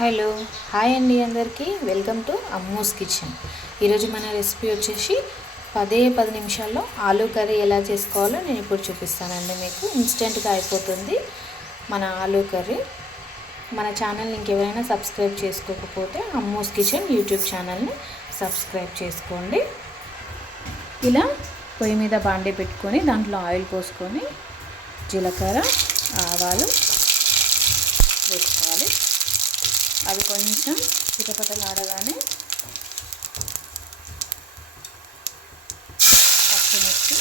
Hello hi అండి అందరికీ welcome to Ammu's kitchen. ఈరోజు మన రెసిపీ వచ్చేసి 10 నిమిషాల్లో ఆలూ కర్రీ ఎలా చేసుకోవాలో నేను ఇప్పుడు చూపిస్తానండి. మీకు ఇన్స్టెంట్గా అయిపోతుంది మన ఆలూ కర్రీ. మన ఛానల్ని ఇంకెవరైనా సబ్స్క్రైబ్ చేసుకోకపోతే అమ్మూస్ కిచెన్ యూట్యూబ్ ఛానల్ని సబ్స్క్రైబ్ చేసుకోండి. ఇలా పొయ్యి మీద బాండీ పెట్టుకొని దాంట్లో ఆయిల్ పోసుకొని జీలకర్ర ఆవాలు వేసుకోవాలి. అవి కొంచెం చిటపటలాడగానే పచ్చిమిర్చి,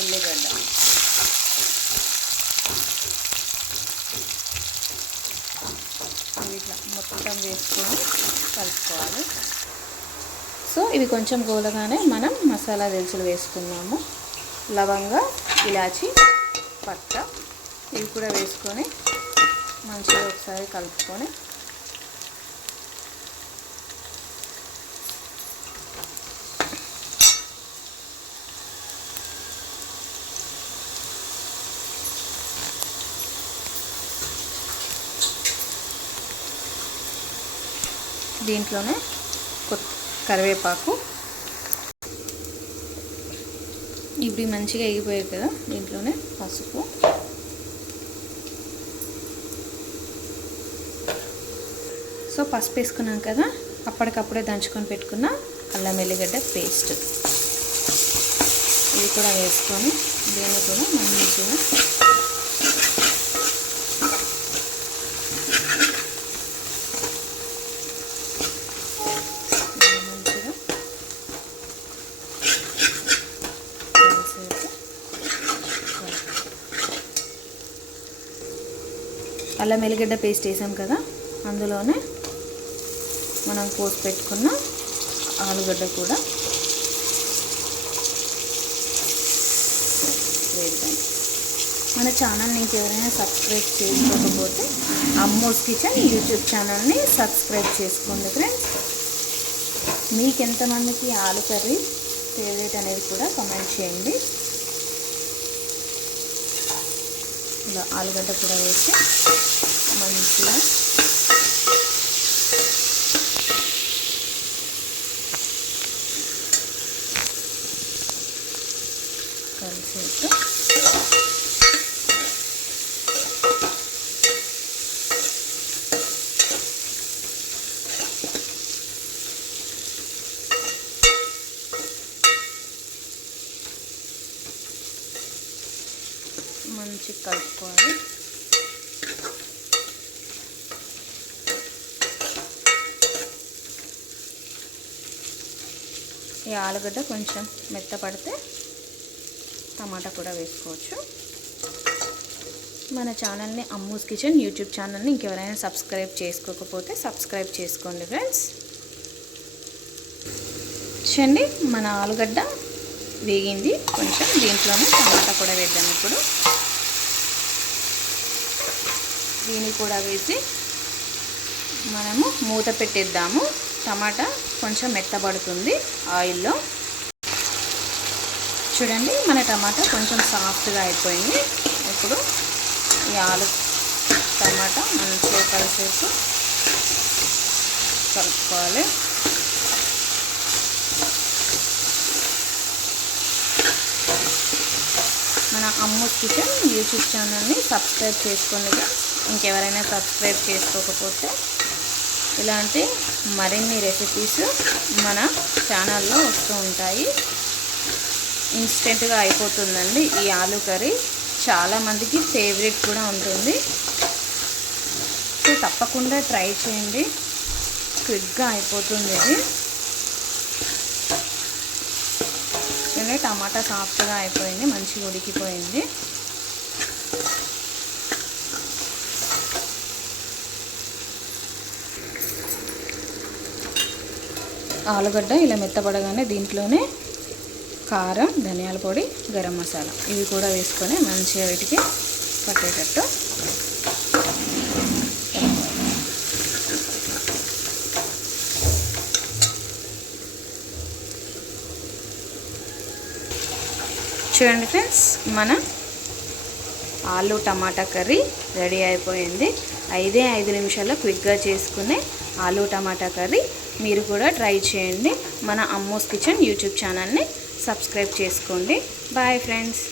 ఉల్లిగడ్డ ఇట్లా మొత్తం వేసుకొని కలుపుకోవాలి. సో ఇవి కొంచెం గోలగానే మనం మసాలా దినుసులు వేసుకున్నాము. లవంగ, ఇలాచి, పట్ట ఇవి కూడా వేసుకొని మంచిగా ఒకసారి కలుపుకొని దీంట్లోనే కరివేపాకు ఇవి మంచిగా ఎగిపోయాయి కదా, దీంట్లోనే పసుపు, సో పసుపు వేసుకున్నాం కదా, అప్పటికప్పుడే దంచుకొని పెట్టుకున్న అల్లం వెల్లిగడ్డ పేస్ట్ ఇది కూడా వేసుకొని దీన్ని కూడా మంచిగా అల్లం వెల్లిగడ్డ పేస్ట్ వేసాం కదా, అందులోనే మనం పోసి పెట్టుకున్న ఆలుగడ్డ కూడా వేద్దాం. మన ఛానల్ని ఇంకెవరైనా సబ్స్క్రైబ్ చేసుకోకపోతే అమ్మూస్ కిచెన్ యూట్యూబ్ ఛానల్ని సబ్స్క్రైబ్ చేసుకోండి ఫ్రెండ్స్. మీకు ఎంతమందికి ఆలు కర్రీ ఫేవరెట్ అనేది కూడా కామెంట్ చేయండి. ఇలా ఆలుగడ్డ కూడా వేసి మంచిగా కలిసేట్టు మంచిగా కలుపుకోవాలి. ఈ ఆలుగడ్డ కొంచెం మెత్తపడితే టమాటా కూడా వేసుకోవచ్చు. మన ఛానల్ని అమ్మూస్ కిచెన్ యూట్యూబ్ ఛానల్ని ఇంకెవరైనా సబ్స్క్రైబ్ చేసుకోకపోతే సబ్స్క్రైబ్ చేసుకోండి ఫ్రెండ్స్. చూడండి మన ఆలుగడ్డ వేగింది కొంచెం, దీంట్లోనే టమాటా కూడా వేద్దాం. ఇప్పుడు దీన్ని కూడా వేసి మనము మూత పెట్టేద్దాము. టమాటా కొంచెం మెత్తబడుతుంది ఆయిల్లో. చూడండి మన టమాటా కొంచెం సాఫ్ట్గా అయిపోయింది. ఇప్పుడు ఈ ఆలు టమాటా మంచిగా కలిసేసి కలుపుకోవాలి. మన అమ్మూస్ కిచెన్ యూట్యూబ్ ఛానల్ని సబ్స్క్రైబ్ చేసుకోండి. ఇంకెవరైనా సబ్స్క్రైబ్ చేసుకోకపోతే ఇలాంటి మరిన్ని రెసిపీస్ మన ఛానల్లో వస్తూ ఉంటాయి. ఇన్స్టెంట్గా అయిపోతుందండి ఈ ఆలూ కర్రీ. చాలామందికి ఫేవరెట్ కూడా ఉంటుంది. సో తప్పకుండా ట్రై చేయండి, క్విక్గా అయిపోతుంది ఇది. ఇలా టమాటా సాఫ్ట్గా అయిపోయింది, మంచిగా ఉడికిపోయింది. ఆలుగడ్డ ఇలా మెత్తపడగానే దీంట్లోనే కారం, ధనియాల పొడి, గరం మసాలా ఇవి కూడా వేసుకొని మంచిగా వీటికి పట్టేటట్టు చూడండి ఫ్రెండ్స్. మన ఆలు టమాటా కర్రీ రెడీ అయిపోయింది. 5 నిమిషాల్లో క్విక్గా చేసుకునే ఆలు టమాటా కర్రీ మీరు కూడా ట్రై చేయండి. మన అమ్మూస్ కిచెన్ యూట్యూబ్ ఛానల్ని సబ్స్క్రైబ్ చేసుకోండి. Bye friends.